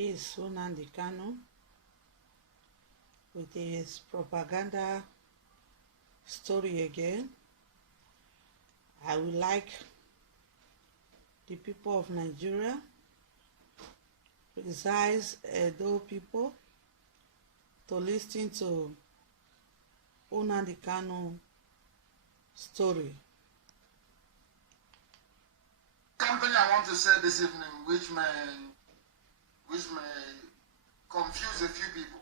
This is Kanu with his propaganda story again. I would like the people of Nigeria, precise Edo people, to listen to Kanu story. Something I want to say this evening which may confuse a few people.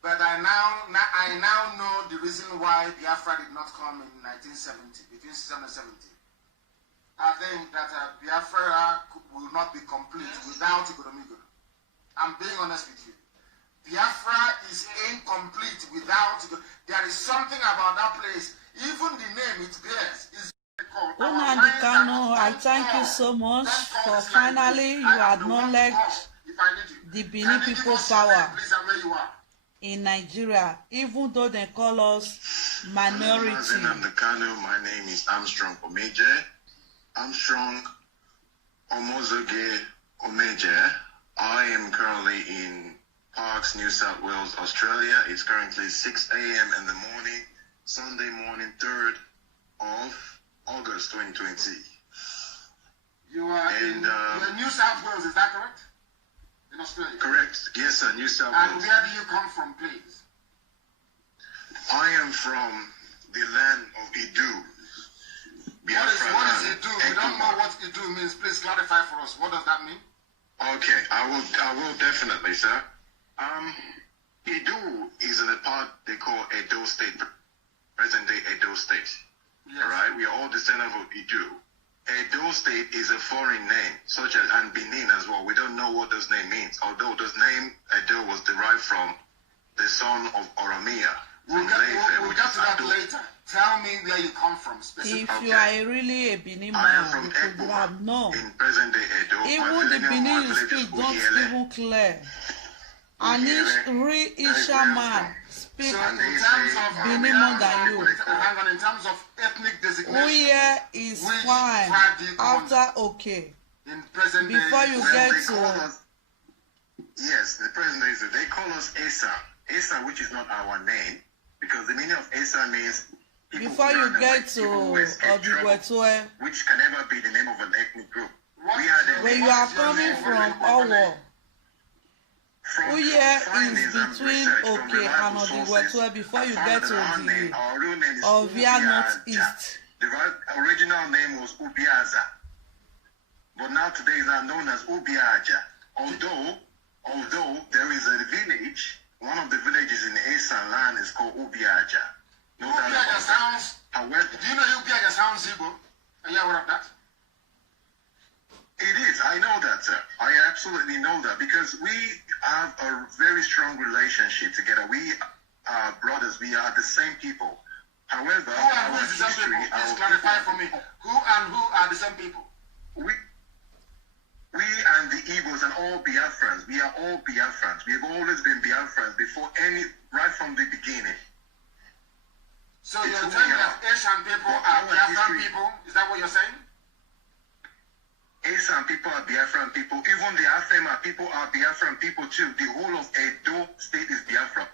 But I now know the reason why Biafra did not come in 1970, between 1970 and 1970. I think that Biafra will not be complete without Igoromigo. I'm being honest with you. Biafra is incomplete without Igoromigo. There is something about that place. Even the name it bears is called. Kanu, I thank you so much for finally you acknowledge the Benin people power in Nigeria, even though they call us minority. Kanu, my name is Armstrong Omeje. Armstrong Omozoge Omeje. I am currently in Parkes, New South Wales, Australia. It's currently 6 a.m. in the morning, Sunday morning, 3rd of August 2020. You are in New South Wales, is that correct? In Australia? Correct. Yes, sir, New South Wales. And Wales. where do you come from, please? I am from the land of Idu. What is Idu? We don't know what Idu means. Please clarify for us. What does that mean? Okay, I will definitely, sir. Idu is in a part they call Edo State, present-day Edo State. Yes. Right? We are all descendants of Idu. Edo State is a foreign name, such as and Benin as well. We don't know what this name means, although this name Edo was derived from the son of Oromia. We'll get to that later. Tell me where you come from specifically. If you are really a Benin man, you could have known. In present-day Edo, even the Benin you speak don't even clear. And each real Isha man speak Benin more than you. Hang on, in terms of ethnic designation, Uye is fine after okay. In present day, before you get to... Yes, the present day, they call us Esa. Esa, which is not our name, because the meaning of Esa means before you get to Odigwetue, which can never be the name of an ethnic group. When you are coming from Owo, Uye is between Okay and Odigwetue before you get to the Ovia Northeast. The original name was Ubiaza, but now today is now known as Ubiaja. Although there is a village, one of the villages in the Esan land is called Ubiaja. Ubiaja sounds. However, do you know Ubiaja sounds Igbo? Are you aware of that? It is. I know that, sir. I absolutely know that because we have a very strong relationship together. We are brothers. We are the same people. However, who and who is the same people? Please clarify for me. Who and who are the same people? We and the Igbos and all Biafrans, we are all Biafrans. We have always been Biafrans right from the beginning. So you're telling me that Asian people are Biafran people? Is that what you're saying? Asian people are Biafran people. Even the Afema people are Biafran people too. The whole of Edo State is Biafra.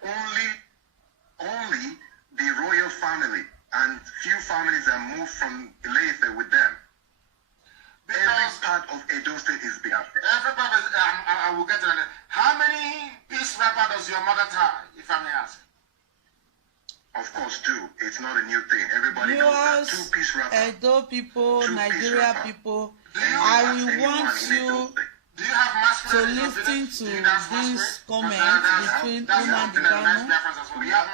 Only the royal family and few families that moved from Ileife with them. Every part of Edo State is Biafra. Every part is, I will get to that. How many piece wrapper does your mother tie, if I may ask? Of course, two. It's not a new thing. Everybody knows that. Two-piece wrapper. Edo people, Nigeria people, I will want you to listen to this comment between Kanu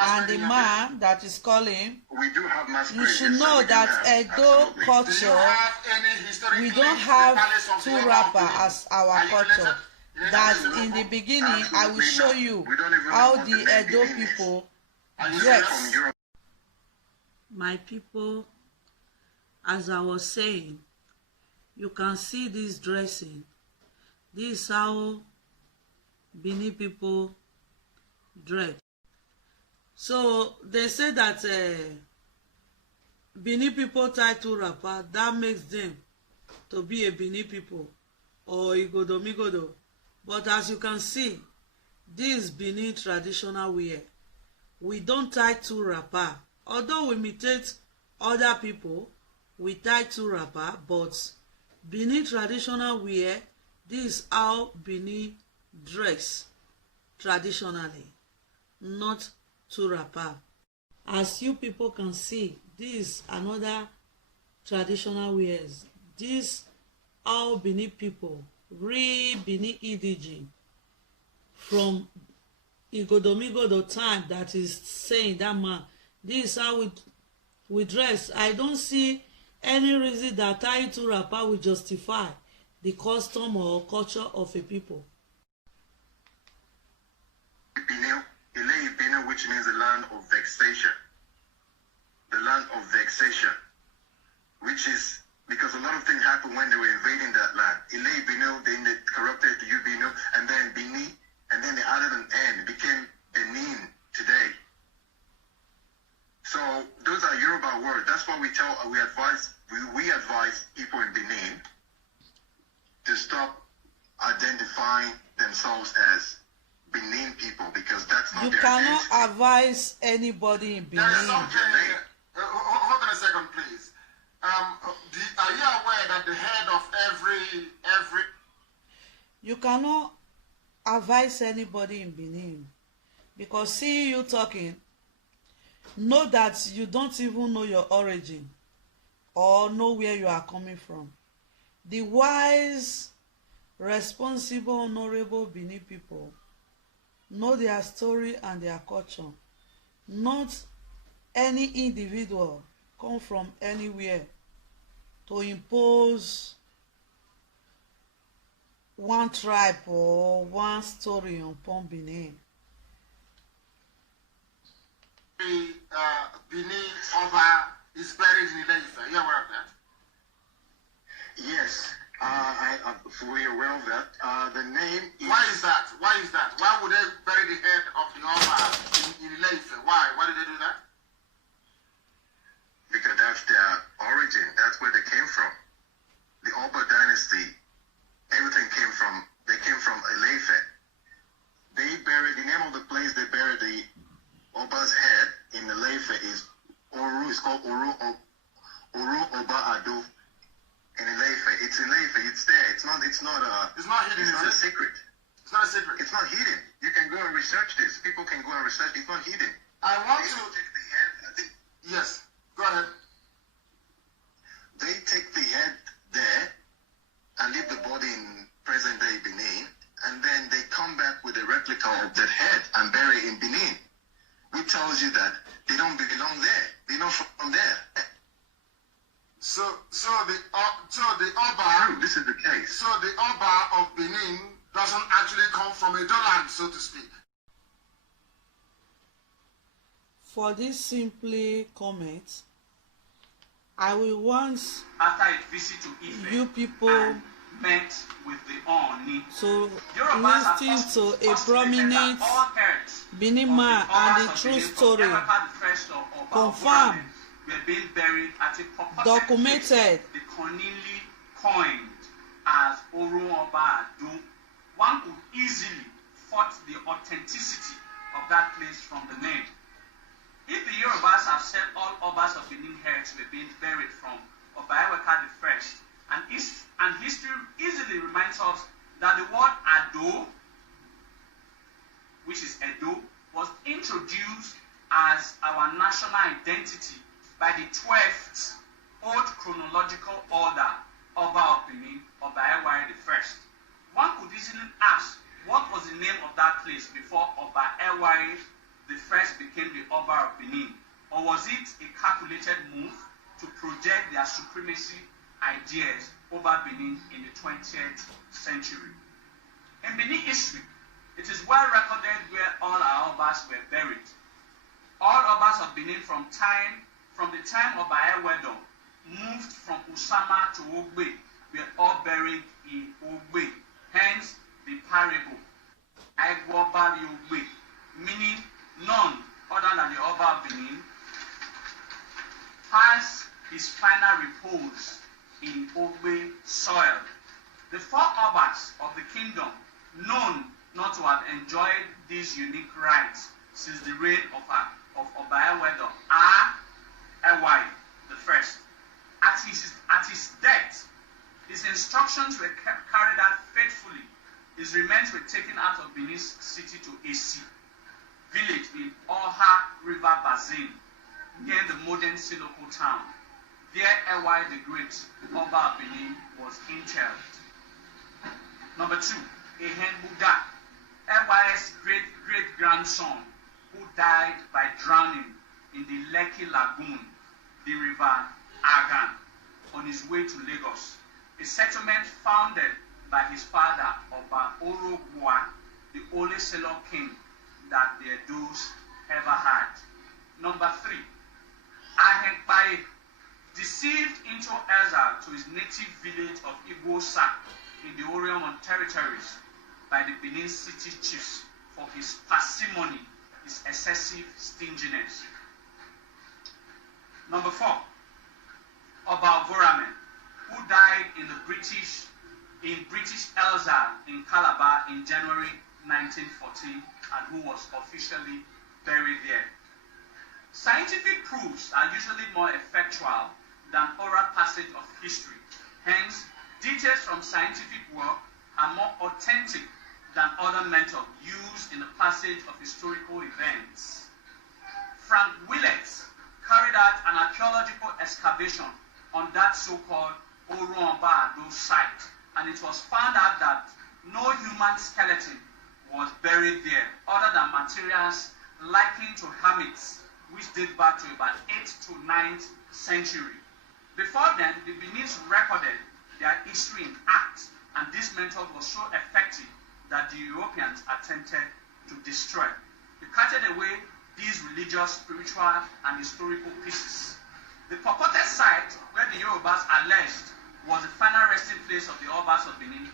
and the man that is calling. We do have you should know that Edo culture, we don't have two wrapper as our culture. That in the beginning, I will show you how the Edo people dress. My people, as I was saying, you can see this dressing. This is how Benin people dress. So they say that Benin people tie two wrapper, that makes them to be a Benin people or Igodo Migodo. But as you can see, this Benin traditional wear. We don't tie two wrapper. Although we imitate other people, we tie two wrapper, but Benin traditional wear, this is how Benin dress traditionally, not two wrapper. As you people can see, this is another traditional wears. This how Benin people, real Benin EDG, from Igodomigodo time that is saying that man, this is how we dress. I don't see any reason that tying two wrapper will justify the custom or culture of a people. Benin, which means the land of vexation. The land of vexation, which is because a lot of things happened when they were invading that land. Ile Benin, then they corrupted to Benin, and then Benin, and then they added an N. It became Benin today. So those are Yoruba words. That's why we advise people in Benin to stop identifying themselves as Benin people, because that's not you their cannot identity. Advise anybody in Benin. Hold on a second, please. Are you aware that the head of every You cannot advise anybody in Benin, because seeing you talking, know that you don't even know your origin or know where you are coming from. The wise, responsible, honorable Benin people know their story and their culture. Not any individual come from anywhere to impose one tribe or one story upon Benin. Benin Oba is buried in Ile-Ife. Are you aware of that? Yes, I'm fully aware of that. The name is... Why is that? Why is that? Why would they bury the head of the Oba in Ile-Ife? Why? Why did they do that? Because that's their origin. That's where they came from. The Oba dynasty, everything they came from Ile-Ife. They buried, the name of the place they buried the Oba's head in Ile-Ife is Oru. It's called Oru Oba Ado in Ile-Ife. It's in Ile-Ife. It's there. It's not hidden. It's not a secret. It's not a secret. It's not hidden. You can go and research this. People can go and research. It's not hidden. I want They to take the head. Yes. Go ahead. They take the head there and leave the body in present-day Benin, and then they come back with a replica of that head and bury it in Benin, which tells you that they don't belong there. They're not from there. So the Oba. This is the case. So the Oba of Benin doesn't actually come from a land, so to speak. For this simply comment, I will want after a visit to Ife, you people met with the Oni. to listen to a prominent Benin man and the true story, confirmed, documented, the Conili coined as Oru Oba Ado. One could easily fault the authenticity of that place from the name. If the Yorubas have said all Obas of Benin heads were being buried from Obaeweka I, and history easily reminds us that the word Ado, which is Edo, was introduced as our national identity by the 12th old chronological order Oba of Benin, Obaeweka I. One could easily ask, what was the name of that place before Obaeweka the first became the Oba of Benin? Or was it a calculated move to project their supremacy ideas over Benin in the 20th century? In Benin history, it is well recorded where all our Obas were buried. All Obas of Benin from the time of Aewedon moved from Usama to Ogbe were all buried in Ogbe. Hence the parable, Aigwoba Ogbe, meaning none other than the Oba of Benin has his final repose in Ogbe soil. The four Obas of the kingdom known not to have enjoyed these unique rights since the reign of Obaewedo Ewai the First. At his death, his instructions were carried out faithfully. His remains were taken out of Benin City to Esi village in Oha River Basin, near the modern Siloko town. There, Ewai the Great, Oba of Benin, was interred. Number 2, Ehen Buddha, Ewai's great-great-grandson, who died by drowning in the Lekki Lagoon, the river Agan, on his way to Lagos, a settlement founded by his father, Oba Orogboa, the only Selo king that the Edos ever had. Number 3, Ahenkpae, deceived into exile to his native village of Igbosa in the Oriomon territories by the Benin City chiefs for his parsimony, his excessive stinginess. Number 4, Oba Voramen, who died in British exile in Calabar in January 1914 and who was officially buried there. Scientific proofs are usually more effectual than oral passage of history. Hence, details from scientific work are more authentic than other methods used in the passage of historical events. Frank Willett carried out an archaeological excavation on that so-called Oruomba Ado site, and it was found out that no human skeleton was buried there, other than materials likened to hermits, which date back to about 8th to 9th century. Before then, the Beninese recorded their history in acts, and this method was so effective that the Europeans attempted to destroy. They carted away these religious, spiritual, and historical pieces. The purported site where the Yorubas alleged was the final resting place of the Obas of Benin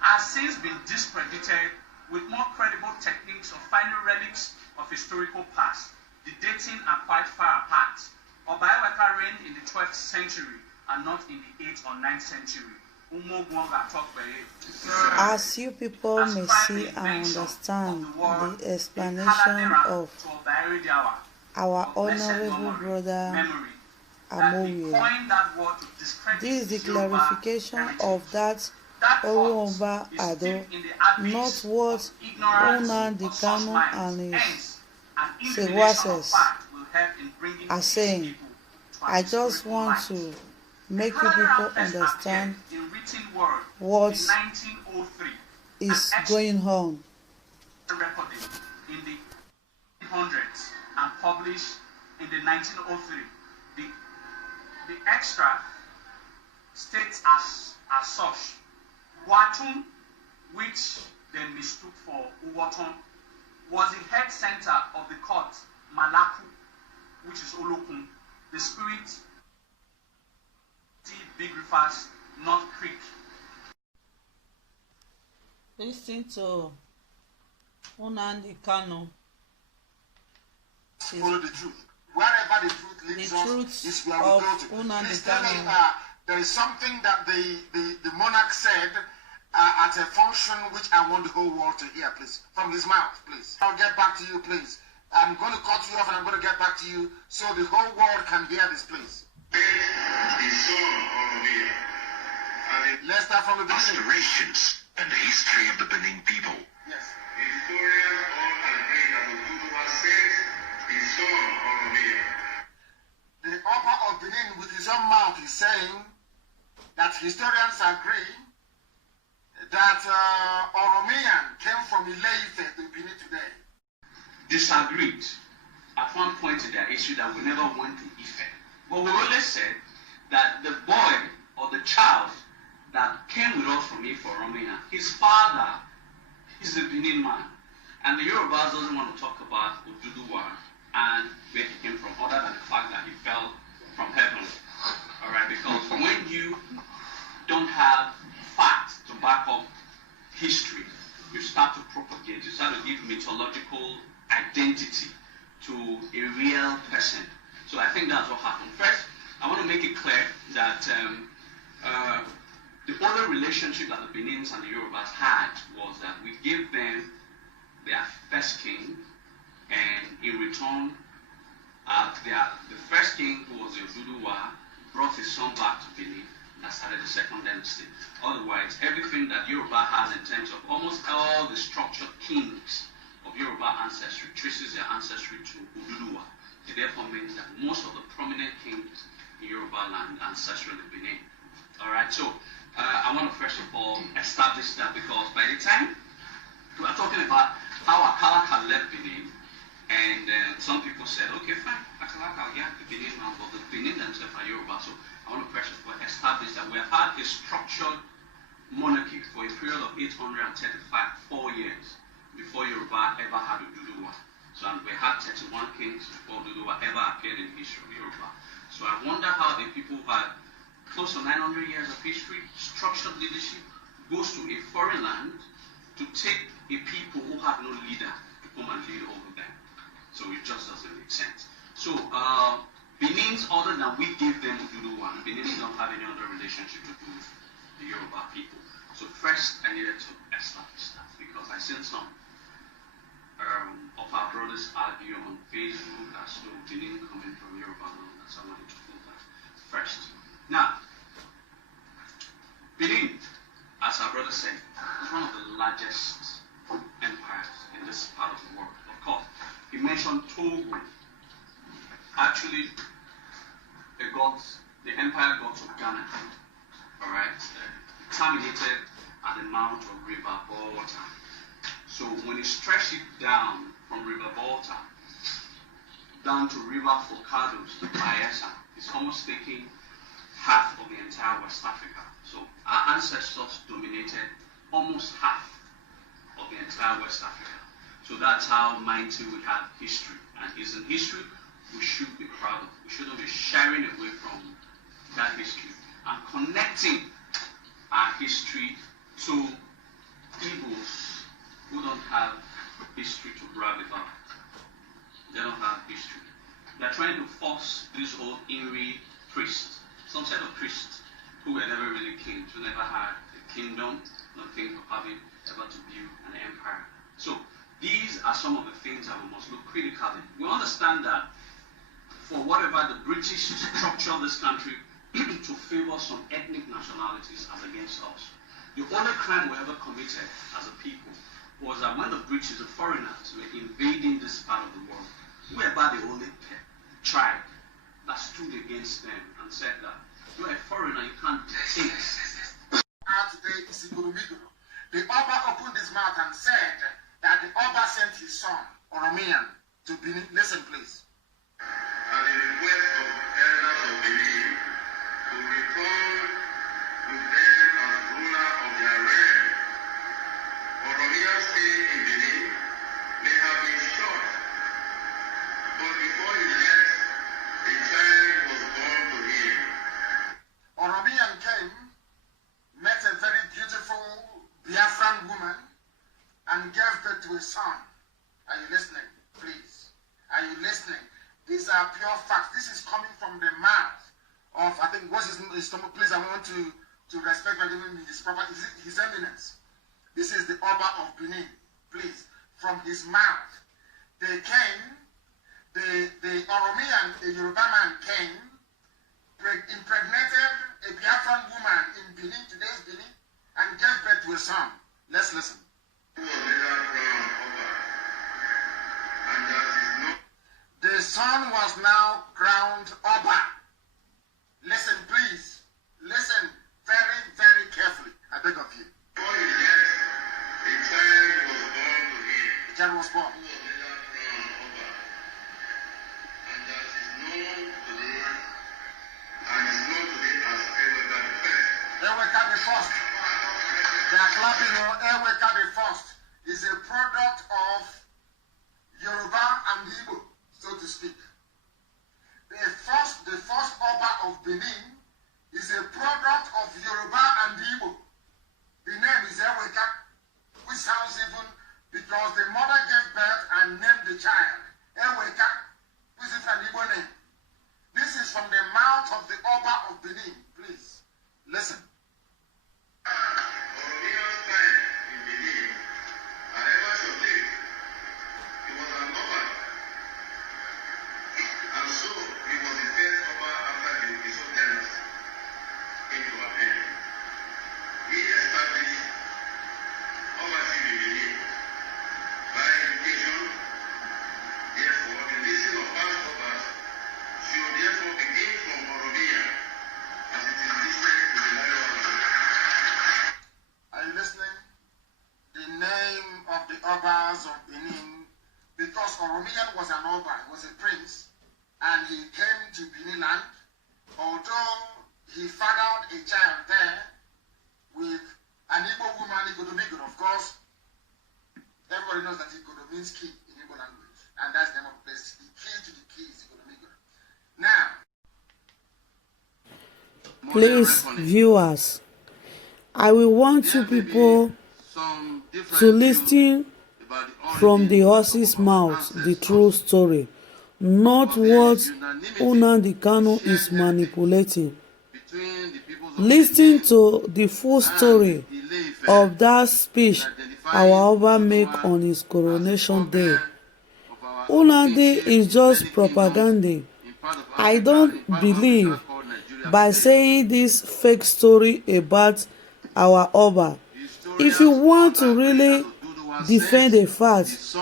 has since been discredited with more credible techniques of finding relics of historical past. The dating are quite far apart. Obaeweka reigned in the 12th century and not in the 8th or 9th century. As you people may see and understand the explanation of our honorable brother Amowie, this is the clarification of that Oruomba Ado, not what Nnamdi Kanu and his Sewases are saying. I just want to make you people understand what is going on. In the hundreds and published in the 1903. The extract states as such: Watum, which they mistook for Uwaton, was the head center of the court Malaku, which is Olokun, the spirit big rivers, North Creek. Listen to Nnamdi Kanu. Follow the truth. Wherever the truth leads us is where we go to. Please tell me, there is something that the monarch said at a function which I want the whole world to hear, please. From his mouth, please. I'll get back to you, please. I'm going to cut you off and I'm going to get back to you so the whole world can hear this, please. Let's start from the beginning. Aspirations and the history of the Benin people. Yes. Historians all agree that Odudu has said his son Oromia. The Oba of Benin with his own mouth is saying that historians agree that Oromian came from Ile-Ife to Benin today. Disagreed at one point in their history that we never went to Ife. But we always said that the boy or the child that came with us from Ife Oromia, his father is a Benin man. And the Yorubas doesn't want to talk about Oduduwa and where he came from, other than the fact that he fell from heaven. Alright, because when you don't have facts to back up history, you start to propagate, you start to give mythological identity to a real person. So I think that's what happened. First, I want to make it clear that The only relationship that the Benins and the Yorubas had was that we gave them their first king, and in return, the first king, who was Oduduwa, brought his son back to Benin. That started the second dynasty. Otherwise, everything that Yoruba has in terms of almost all the structured kings of Yoruba ancestry traces their ancestry to Oduduwa. It therefore means that most of the prominent kings in Yoruba land ancestrally Benin. Alright, so I want to first of all establish that, because by the time we are talking about how Akalaka left Benin, and some people said, okay, fine, Akalaka, yeah, the Benin man, but the Benin themselves are Yoruba. So I want to first of all establish that we have had a structured monarchy for a period of 4 years before Yoruba ever had Oduduwa. So, and we had 31 kings before Oduduwa ever appeared in the history of Yoruba. So I wonder how the people who had close to 900 years of history, structured leadership, goes to a foreign land to take a people who have no leader to come and lead over them. So it just doesn't make sense. So Benin's, other than we gave them Oduduwa, Benin's don't have any other relationship to do with the Yoruba people. So first I needed to establish that, because I seen some of our brothers argue on Facebook as though Benin coming from Yoruba land. So I wanted to do that first. Now, Benin, as our brother said, is one of the largest empires in this part of the world. Of course, he mentioned Togo. Actually, the empire got to Ghana, alright, terminated at the mouth of River Volta. So when you stretch it down from River Volta down to River Forcados to Bayelsa, it's almost taking half of the entire West Africa. So our ancestors dominated almost half of the entire West Africa. So that's how mighty we have history. And it's in history we should be proud of. We shouldn't be sharing away from that history and connecting our history to Igbos who don't have history to brag about. They don't have history. They're trying to force this whole Inri priests, some set of priests who were never really kings, who never had a kingdom, nothing of having ever to build an empire. So these are some of the things that we must look critically. We understand that for whatever the British structure this country to favor some ethnic nationalities as against us. The only crime we ever committed as a people was that when the British, the foreigners, were invading this part of the world, we were about the only tribe that stood against them and said that you're a foreigner, you can't take. Today is Igurumiguru. The Oba opened his mouth and said that the Oba sent his son, Oromiyan, to Benin. Listen, please. At the request of elders of Benin to return to them as ruler of their realm, Oromiyan's stay in Benin may have been short, but before he left, a child was born to him. Oromiyan came, met a very beautiful Biafran woman, and gave birth to a son. Are you listening? Please. Are you listening? These are pure facts. This is coming from the mouth of, I think, what's his stomach? Please, I want to respect and give him his proper, his eminence. This is the Oba of Benin. Please, from his mouth. They came, the Oromiyan, a Yoruba man came, impregnated a Biafran woman in Benin, today's Benin, and gave birth to a son. Let's listen. The son was now crowned Oba. Listen, please. Listen very, very carefully. I beg of you. Before he left, a child was born to him. The child was born. Who was later crowned Oba. And that is known today, as Eweka the First. Eweka the First. They are clapping on Eweka the First. Is a product of Yoruba and Igbo, so to speak. The first Oba of Benin is a product of Yoruba and Igbo. The name is Eweka, which sounds even because the mother gave birth and named the child Eweka, which is an Igbo name. This is from the mouth of the Oba of Benin. Please listen. Obas of Benin, because Oromiyan was an Oba, he was a prince, and he came to Benin land. Although he fathered a child there with an Igbo woman, Igodomigo, of course, everybody knows that Igodo means key in Igbo language, and that's the name of the place. The key to the key is Igodomigo. Now, please, viewers, I will want you people to listen from the horse's mouth the true story, not what Nnamdi Kanu is manipulating. Listen to the full story of that speech our Oba make on his coronation day. Nnamdi is just propaganda. I don't believe by saying this fake story about our Oba. If you want to really defend a fact,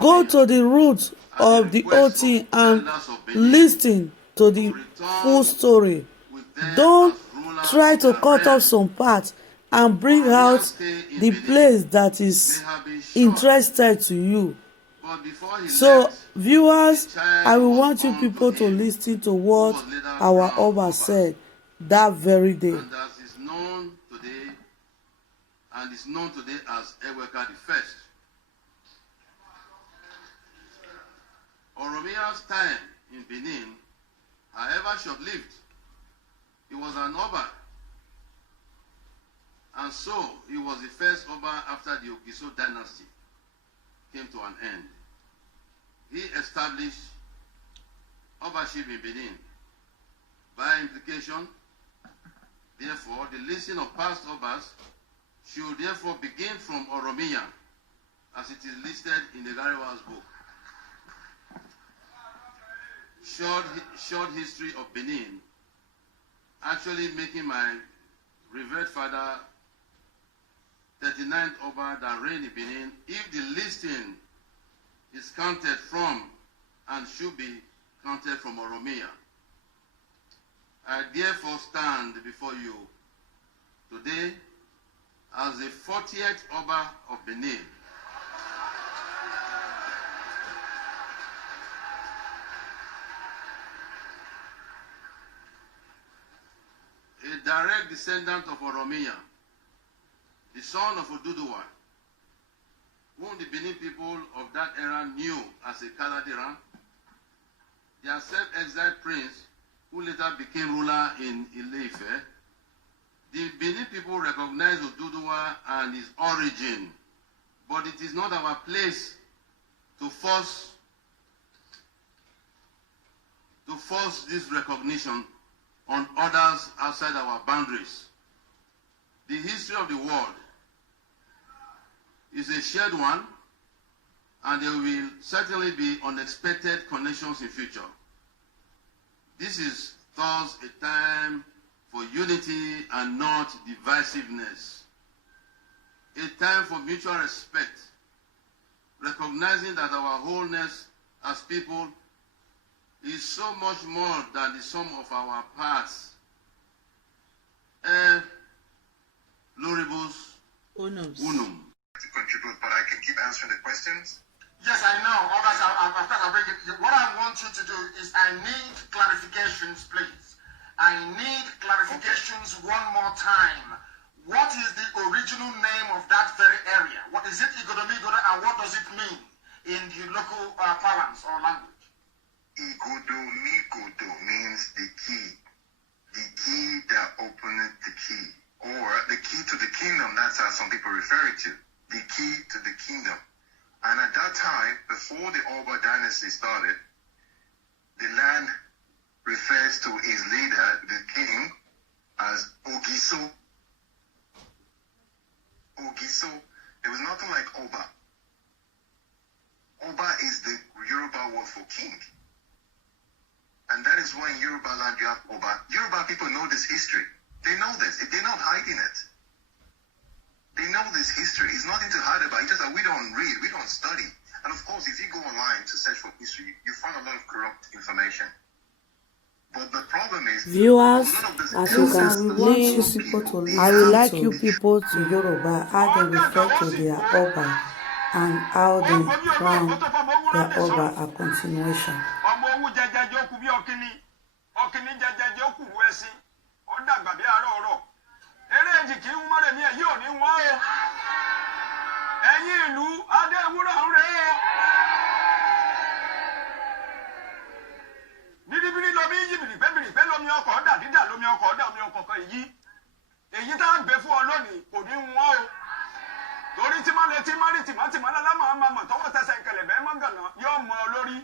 go to the root of the whole thing and listen to the full story. Don't try to cut off some parts and bring out the place that is interested to you. So, viewers, I will want you people to listen to what our Oba said that very day. And is known today as Eweka the First. Oromiya's time in Benin, however short-lived, he was an Oba, and so he was the first Oba after the Ogiso dynasty came to an end. He established Obaship in Benin. By implication, therefore, the listing of past Obas should therefore begin from Oromiya, as it is listed in the Gariwa's book. Short history of Benin, actually making my revered father 39th Oba that reigned in Benin, if the listing is counted from and should be counted from Oromiya. I therefore stand before you today as the 40th Oba of Benin. A direct descendant of Oromiya, the son of Oduduwa, whom the Benin people of that era knew as a Kaladiran, their self-exiled prince, who later became ruler in Ile-Ife. The Benin people recognize Oduduwa and his origin, but it is not our place to force this recognition on others outside our boundaries. The history of the world is a shared one, and there will certainly be unexpected connections in future. This is thus a time for unity and not divisiveness. A time for mutual respect, recognizing that our wholeness as people is so much more than the sum of our parts. Loribus unum. To contribute, but I can keep answering the questions. yes, I know. Others, I'll bring it. What I want you to do is I need clarifications, please. I need clarifications one more time. What is the original name of that very area? What is it, Igodomigodo, and what does it mean in the local parlance or language? Igodomigodo means the key. The key that opened the key. Or the key to the kingdom, that's how some people refer it to. The key to the kingdom. And at that time, before the Oba dynasty started, the land refers to his leader, the king, as Ogiso. Ogiso. There was nothing like Oba. Oba is the Yoruba word for king. And that is why in Yoruba land you have Oba. Yoruba people know this history. They know this. They're not hiding it. They know this history. It's nothing to hide about. It's just that we don't read, we don't study. And of course, if you go online to search for history, you find a lot of corrupt information. But the problem is, viewers, as you can see, I would like you people to Yoruba how they refer to their Oba and how the crown their over a continuation. èyí tá a gbé fún ọ lónìí kò ní wọ́n o torí tí má lè tí má rí tìmọ́tìmọ́ lálá máa mọ̀ tọwọ́ tẹsẹ̀ nkẹlẹ̀bẹ́ mọ́ gànà yóò mọ ọ lórí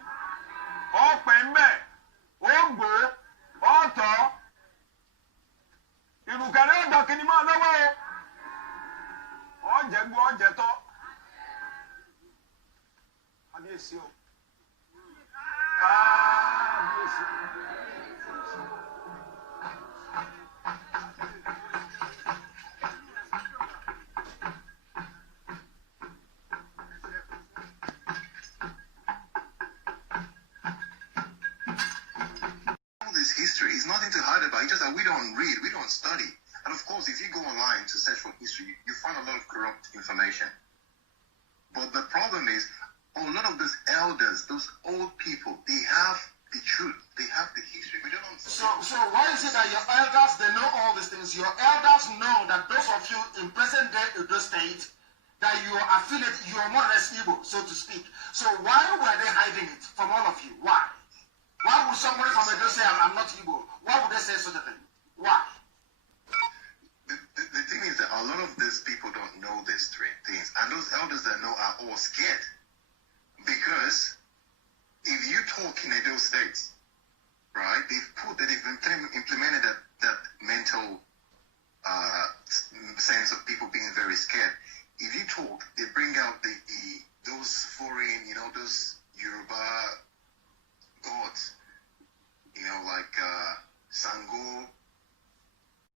ọ̀pẹ̀ ń bẹ̀ ó gbó ọ̀tọ̀ ìrùkẹ̀rẹ̀ ọ̀dọ̀ kìíní máa lọ́wọ́ o ọ̀jẹ̀ gbọ́ ọ̀jẹ̀ tọ́ kábíyèsí o kábíyèsí. History is nothing to hide about. It's just that we don't read, we don't study. And of course, if you go online to search for history, you find a lot of corrupt information. But the problem is, a lot of those elders, those old people, they have the truth. They have the history. We don't understand. So why is it that your elders, they know all these things? Your elders know that those of you in present day Edo State, that you are affiliated, you are more or less Igbo, so to speak. So why were they hiding it from all of you? Why? Why would somebody from Edo say, I'm not Igbo? Why would they say such a thing? Why? The thing is that a lot of these people don't know these three things. And those elders that know are all scared. Because if you talk in Edo States, right, they've implemented that mental sense of people being very scared. If you talk,